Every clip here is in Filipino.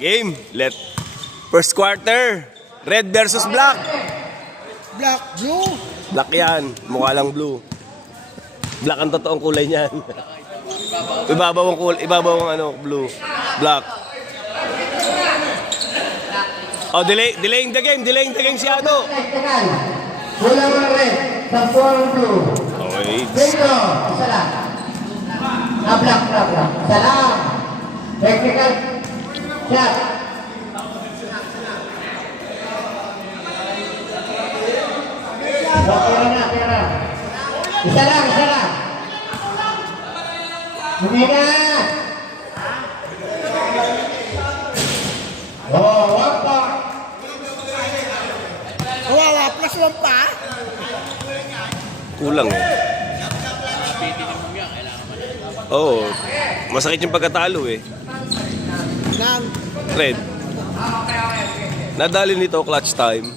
Game. First quarter. Red versus black. Black, blue. Black yan. Mukha lang blue. Black ang totoong kulay niyan. Ibabaw ang kulay. Ibabaw ang ano, blue. Black. Oh, delaying the game. Delaying the game si Ado. Wala nga red. Sampo ang blue. Okay. Dito, isa lang. Black. Isa lang. Technical shot. Tira. Isa lang. Hindi na. Oh, wag pa. Wawa, plus 1 pa. Kulang eh. Oo. Masakit yung pagkatalo eh. Nang. Red. Nadali nito clutch time.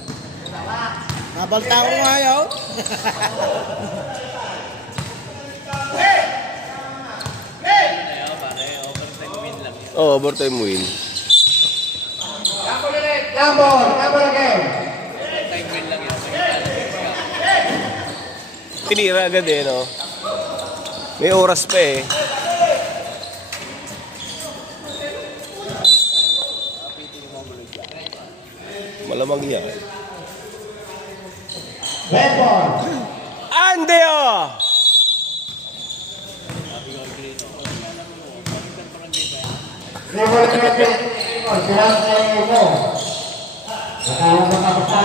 Nabalta ko ngayon. Oh, overtime win. Number again. Tinira agad eh, no? May oras pa eh. Malamang yan. Red ball. Andeo! Number 20. Silang kayo mo. Nakala mo kapita.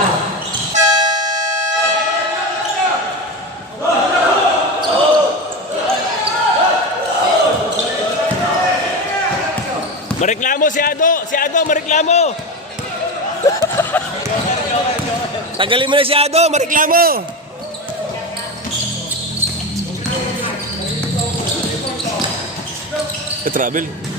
Mareklamo si Ado! Si Ado, mareklamo! Tagalin mo na si Ado, mareklamo! Travel.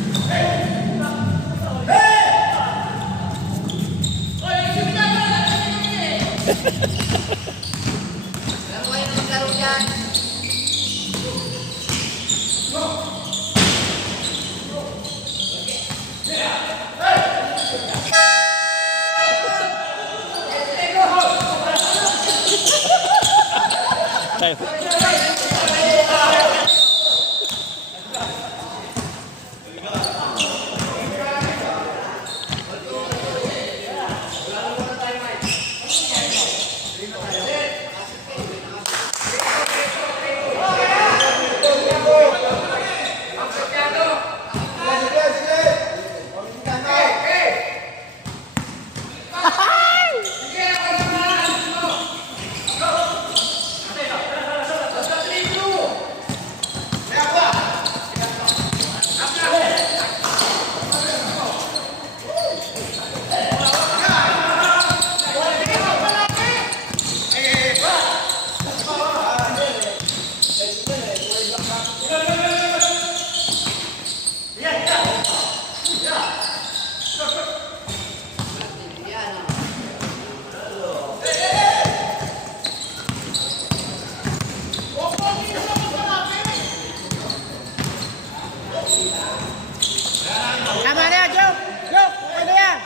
Tama na yan, Joke. Okay na yan.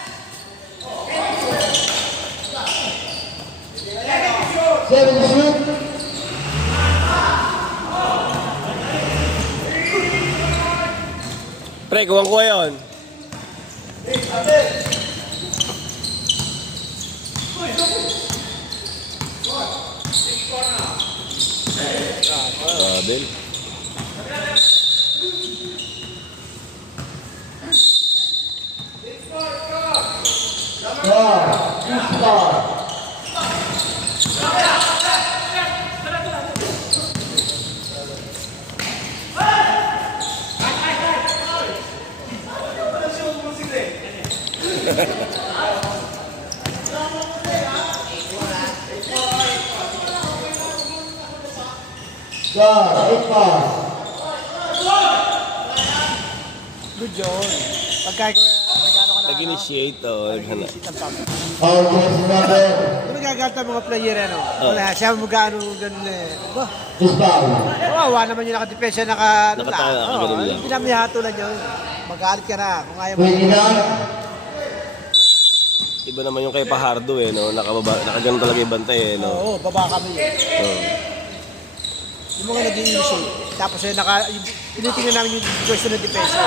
7 shoot. Pre, kuwang-kuha yun. Travel. Good job. Pagka magkano ka na. Nag-initiate, oh. Nag-initiate ang pump. Almost number Ano gagawin ang mga player, ano? Wala, siya magkano ganun eh. Ba? is foul. Kawawa naman yung nakadepensa, Nakatayo, ganun lang. Pinamihato lang yun. Magalit ka na. Kung ayaw mo. 29, Iba naman yung kay Pahardo eh, no? Nakagano talaga yung bantay eh, no? Oo, baba kami eh. Oo. Yung mga nag-i-initiate. Tapos eh, tinitingnan namin yung gusto ng depensa.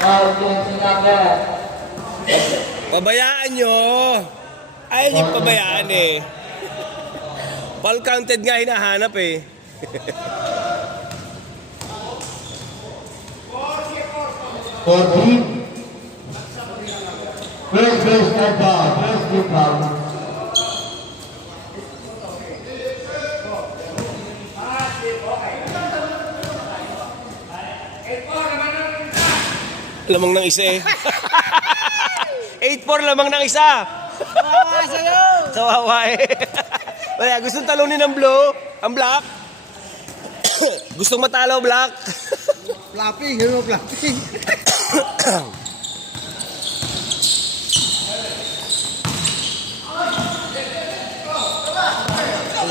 Foul jersey number. Pabayaan nyo! Ayaw niyo pabayaan eh. Ball counted nga hinahanap eh. For deep. First base and foul. First deep foul. Lamang ng isa eh. 8-4 lamang ng isa. Kawawa sa'yo! Kawawa eh. Wala, gustong talunin ng blue, ang black. Gustong matalo, black. Flapping, yun mo flapping.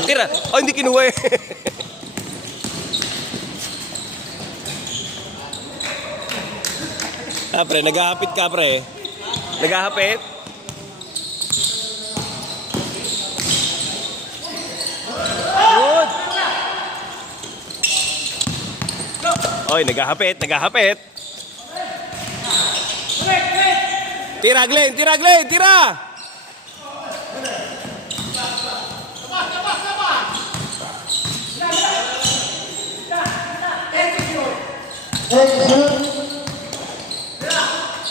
Tira. Oh, hindi kinuha eh. Pre, naghahapit ka, pre. Naghahapit. Good! Oy, naghahapit. Tira, Glenn, tira!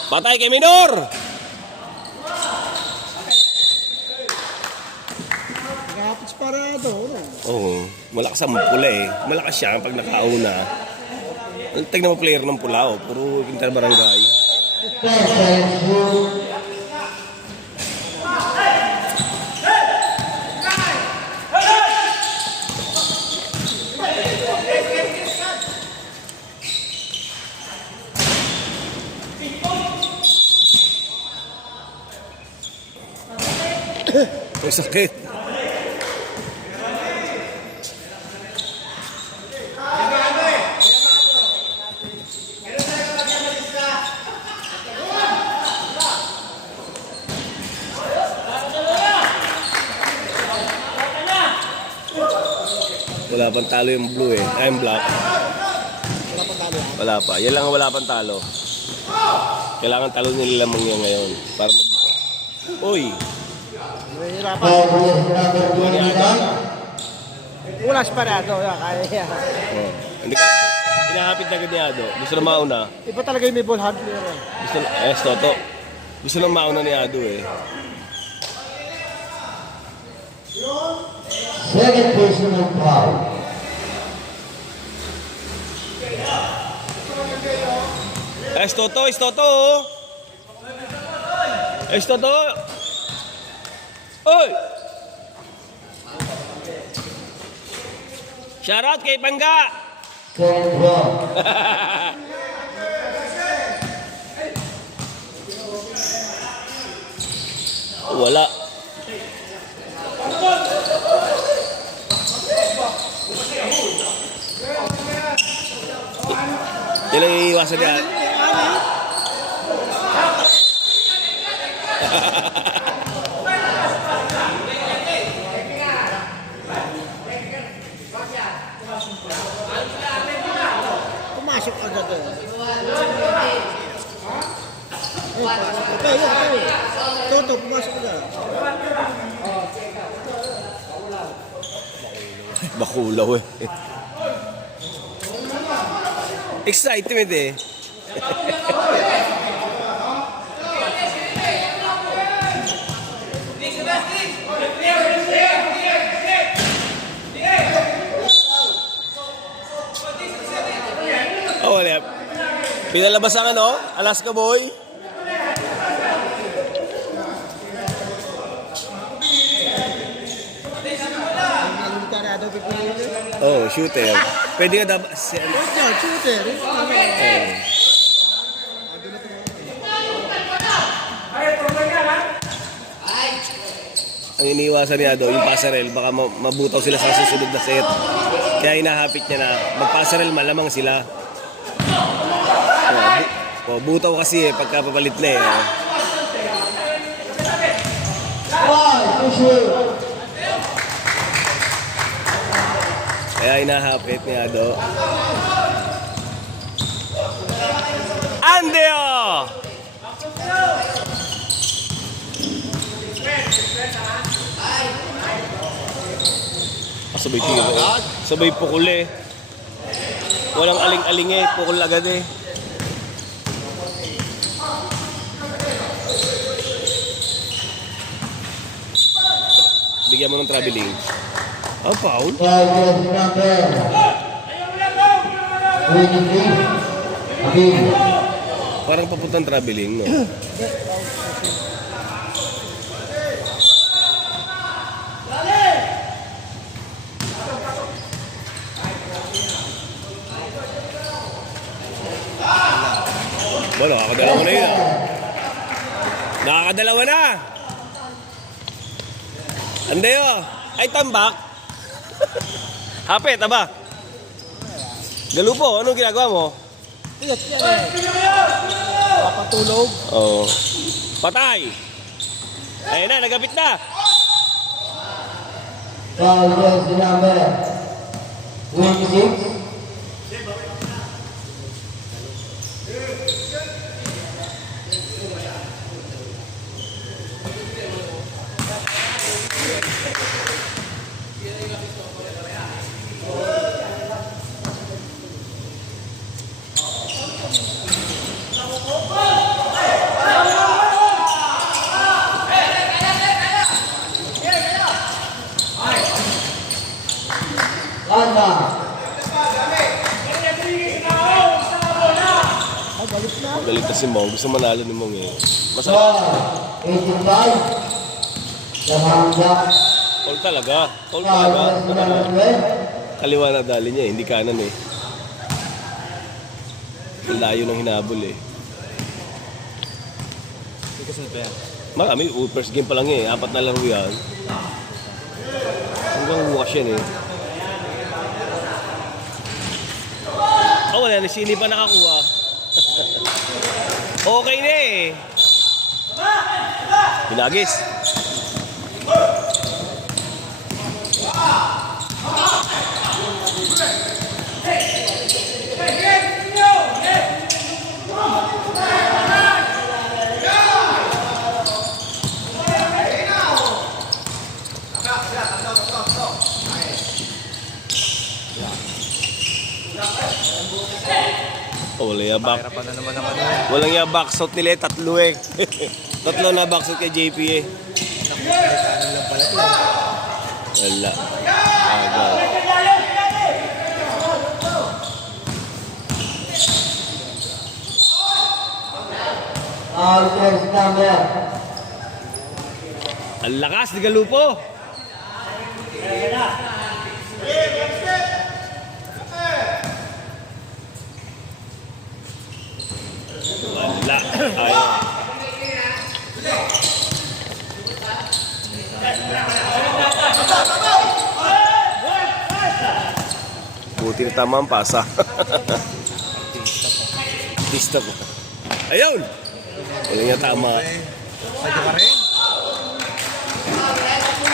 Patay kay Minor! Nagkakapits parado. Oo, malakas ang pula eh. Malakas siya pag nakauna. Tignan mo player ng pula, oh. Puro interbarangay. Ang sakit. Wala pang talo yung blue eh. Ay, yung black. Wala pang talo. Wala pa. Yan lang ang wala pang talo. Kailangan talo nila lamang yan ngayon. Para mag... Uy! Nahihirapan. Foul jersey number 29. Wala si parado. Kaya yan. Oh. Hindi ka... Hinahapit na agad ni Ado. Gusto na mauna. Iba talaga yung may ball handler. Gusto na... Toto. Gusto na mauna ni Ado eh. Second personal foul. Toto. Toto. Oy! Shoutout kay Pangga! Second draw. Wala. Yan ang iiwasan niya. Pumasok agad eh. Toto, pumasok agad. Bakulaw eh. Excitement eh. Oh, wala. Pinalabas ang ano? Alaska boy. Oh, shooter. Pwede ka dapat... Shooter. ang iniiwasan niya daw, yung passerelle, baka mabutaw sila sa susunod na set. Kaya hinahapit niya na mag-passerelle malamang sila. Butaw kasi pagkapapalit na eh. Kaya hinahapit niya daw. Andeo! Sabay tingin ko. Sabay pukul eh. Walang aling-aling eh. Pukul agad eh. Bigyan mo ng traveling. Oh, foul. Foul number 23. Abin. Parang papuntang traveling, no? Bueno, nakakadalawa na yun ah. Nakakadalawa na! Andeo! Ay, tambak! Hapit, aba! Galupo, anong ginagawa mo? Piyat yan eh. Papatulog. Oo. Patay! Ayun na, nagapit na! Foul jersey number 26. Anda. Galit na si Mong. Gusto manalo ni Mong eh. Masarap. 85. Yamanda. Tol talaga. Tol Foul talaga. jersey number 12. Kaliwa na dali niya eh. Hindi kanan eh. Ang layo ng hinabol eh. Marami. First game pa lang eh. 4 na laro yan. Hanggang bukas yan eh. Oh, wala na. Sini pa nakakuha. Okay na eh. Binagis. Oh, wala yung back. Walang yung box out nila eh, 3 eh. 3 na box out kay JP eh. Wala. Agad. Foul jersey number Ang lakas ni Galupo. Wala. Ayaw. Buti na tama ang pasa. Artista ko. Ayun! Wala niya tama. Pwede pa rin.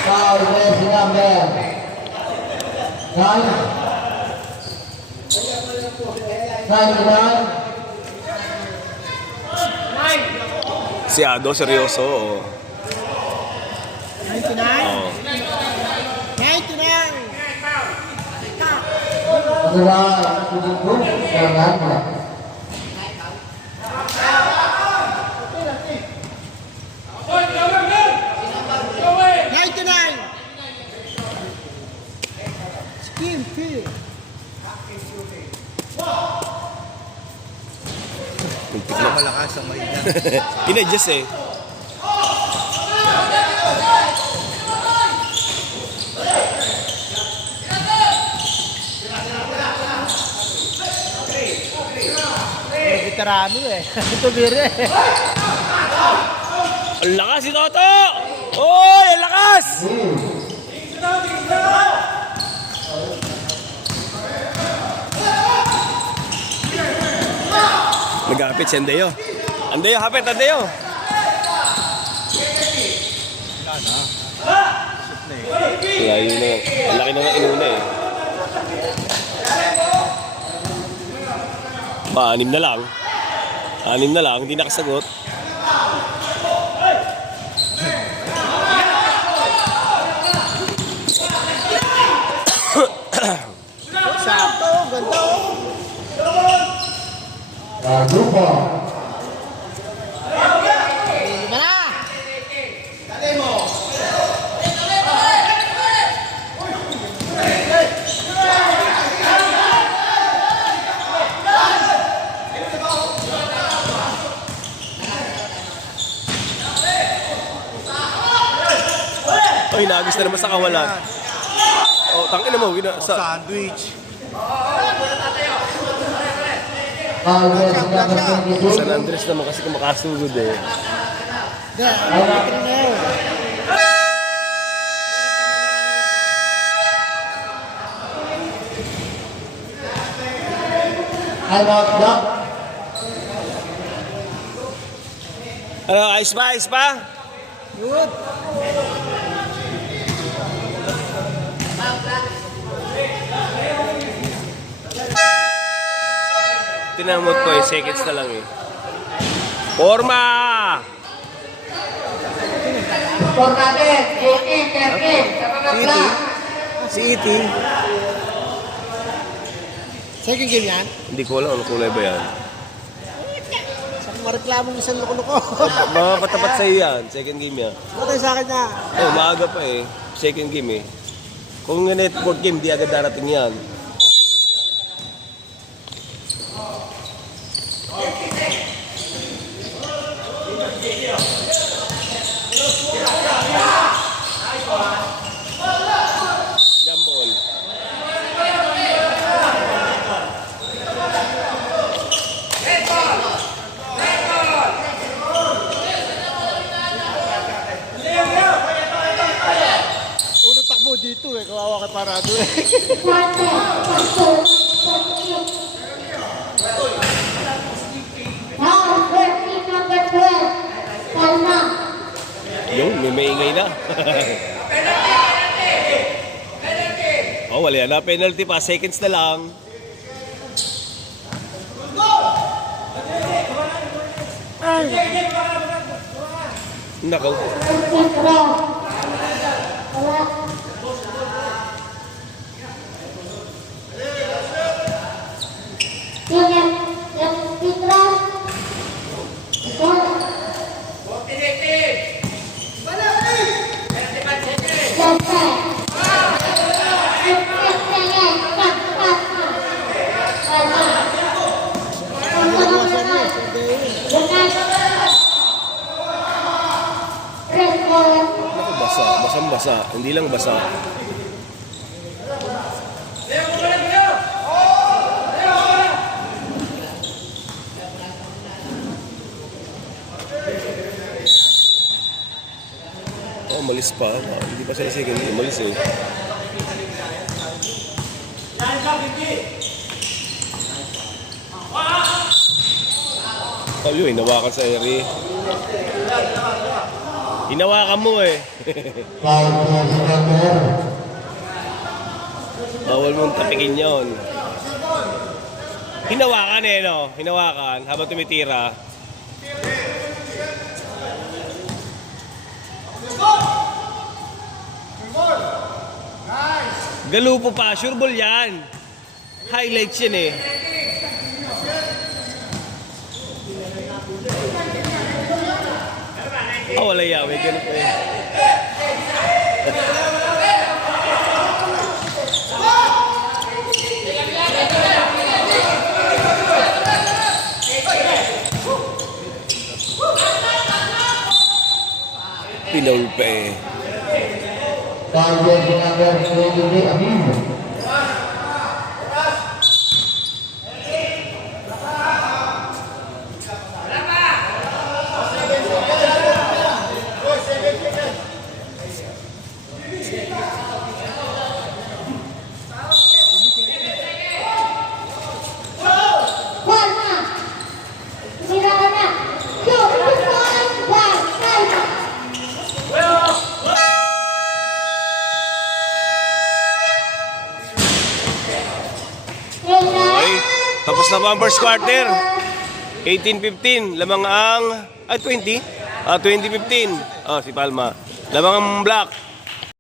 Foul jersey number 9. 99. Si Ado, seryoso. Oh. 99. Oh. 99. Adalah tujuh dengan 99. Skin feel. Muntik na. Malakas ang maingat. In-adjust eh. Veterano eh. Ito bire. Ang lakas si Toto! Oy, ang lakas! Nagapit si Andeo. Andeo, hapit, Andeo. Layo na. Ang laki na nga inuna eh. Anim na lang. Anim na lang, hindi nakasagot. Sakto, ganda. Grupo. Lima na. Ay, nagis na naman sa kawalan. Oh, tangina mo, Sandwich. Foul jersey number 26. San Andres naman kasi kumakasugod eh. Hindi, ulitin na yun. Time out block. Ano, ayos pa, ayos pa? Yun. Tinamot ko eh, seconds na lang eh. Forma! Score natin, 18-13 sa mga block. Si E.T. Second game yan? Hindi ko alam ano kulay ba yan. Saan mareklamong isang loko-loko? Mga katapat sa'yo yan, second game yan. Matay sa akin na. Oh, maaga pa eh, second game eh. Kung nga fourth game, di agad darating yan. Jambol. Unang takbo dito eh, kawawa kay Parado eh. Foul jersey number 12. Palma. Yung, may maingay na. Oh, wala na. Penalty pa. Seconds na lang. Nakaw. Intro. Wala. Yung intro. Basa. Basang-basa. Hindi lang basa. Oh, malis pa. Hindi pa siya second. Malis eh. Oh, yun. Hinawakan sa ere. Hinawakan mo eh. Foul jersey number. Bawal mong tapikin yon. Hinawakan eh, no? Hinawakan habang tumitira. Galupo pa, sure ball yan. Highlights yan eh. Oh, wala yan. May ganun pa eh. Pinaul pa eh. Foul jersey number 23, Amin. Tapos na po ang first quarter. 18-15. Lamang ang... 20? 20-15. Oh, si Palma. Lamang ang black.